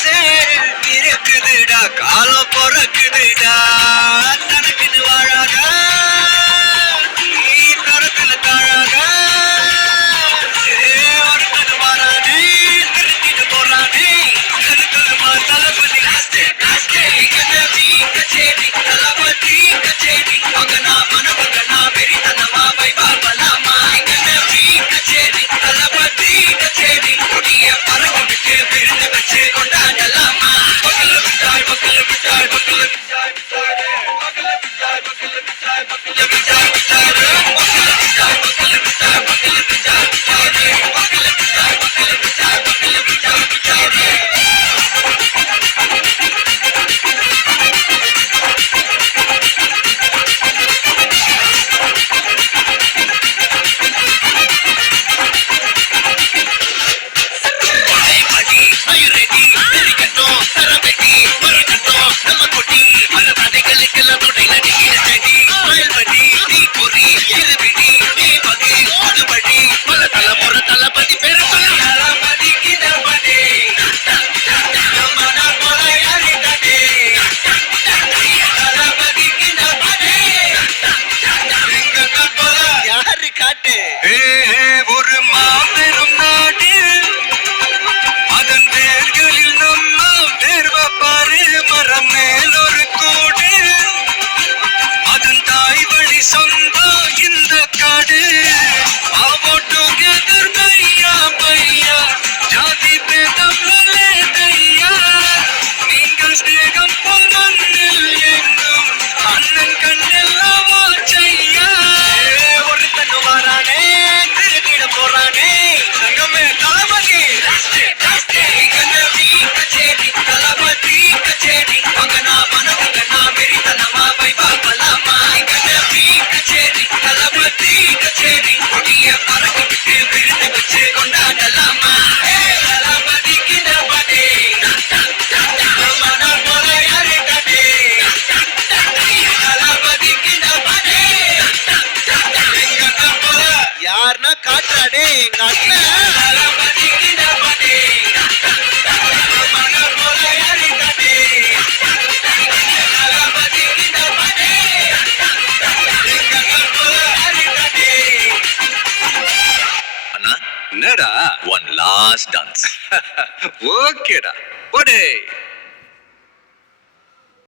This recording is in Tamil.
ஆசை இருக்குதுடா, காலம் பொறக்குதுடா, தனக்குன்னு வாழாத நீ தரத்துல தாழாத ஒருத்தன் வரானே திருத்திட்டு போறானே கருத்துமா தளபதி கச்சேரி தளபதி கச்சேரி மகனா மனமகனா வெறித்தனமா வைபார்பலாமா கச்சேரி தளபதி கச்சேரி கொடிய பறக்க விட்டு விருந்து வச்சு கொண்டாடலாமா பக்கல விட்டாய் பக்கல விட்டாய் பக்கல விட்டாய் பக்கல விட்டாய் பக்கல விட்டாய் பக்கல விட்டாய் பக்கல விட்டாய் பக்கல விட்டாய் பக்கல விட்டாய் பக்கல விட்டாய் பக்கல விட்டாய் பக்கல விட்டாய் ஒரு மாபெரும் நாடு அதன் வேர்களில் நம்ம வேர்வ பாரு மரம் மேல் ஒரு கூடு அதன் தாய் வழி சொந்தம் இந்த காடு ஆவோட்டு எதிர் பையா பையா ஜாதி பேதம் தையா நீங்கள் ஸ்நேகம் போல் மண்ணில் எங்கும் அண்ணன் கண்ணில் செய்யா ஒருத்தன் வரானே திருத்திட போறானே சங்கமே தளபதி கச்சேரி தளபதி கச்சேரி மகனா மனமகனா வெறித்தனமா வைபார்பலாமா கச்சேரி தளபதி கச்சேரி கொடிய பறக்க விட்டு விருந்து வச்சு கொண்டாடலாமா தளபதி கிண்டபடி மன போல யாரிட்டே தளபதி கிண்டபடி யாருன்னா காட்டாடே எங்க அண்ணன் தளபதி கிண்டபடி மன போல யாரிட்டே தளபதி கிண்டபடி அண்ணா என்னடா ஒன் லாஸ்ட் டான்ஸ் ஓகேடா போடே